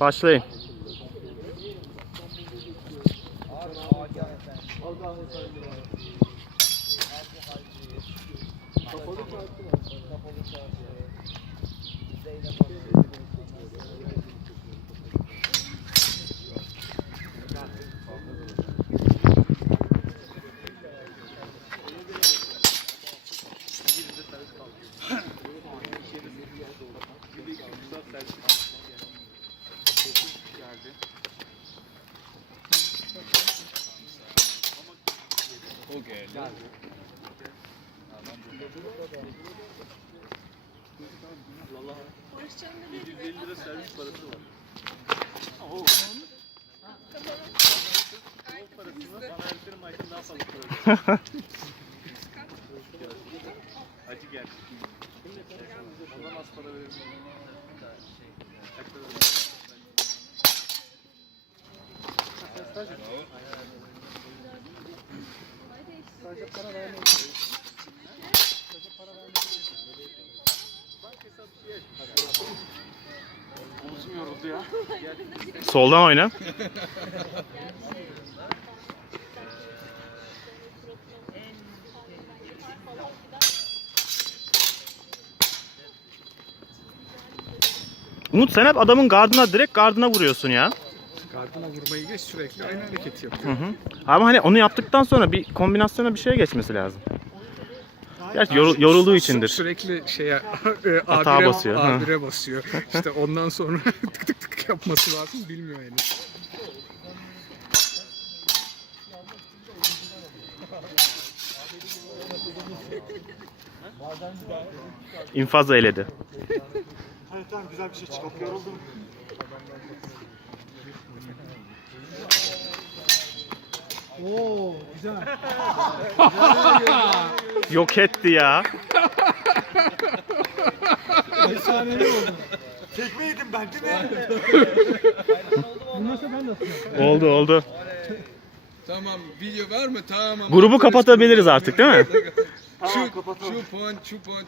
Başlayın. Soldan oyna. Umut, sen hep adamın direkt gardına vuruyorsun ya. Gardına vurmayı geç, sürekli aynı hareketi yapıyor. Ama hani onu yaptıktan sonra bir kombinasyona bir şeye geçmesi lazım. Gerçi yorulduğu içindir. Sürekli şeye Atağa basıyor. A1'e basıyor. İşte ondan sonra tık tık tık yapması lazım, bilmiyor henüz. İnfaz eyledi. Hayır, tamam, güzel bir şey çıkıyor. Yoruldum. Oo, güzel. Yok etti ya. Efsanevi oldu. Tekme yedim ben değil mi? Bunlarsa ben de atıyorum. Oldu. Tamam, video var mı? Tamam. Grubu kapatabiliriz artık, değil mi? Tamam, kapatalım. Şu puan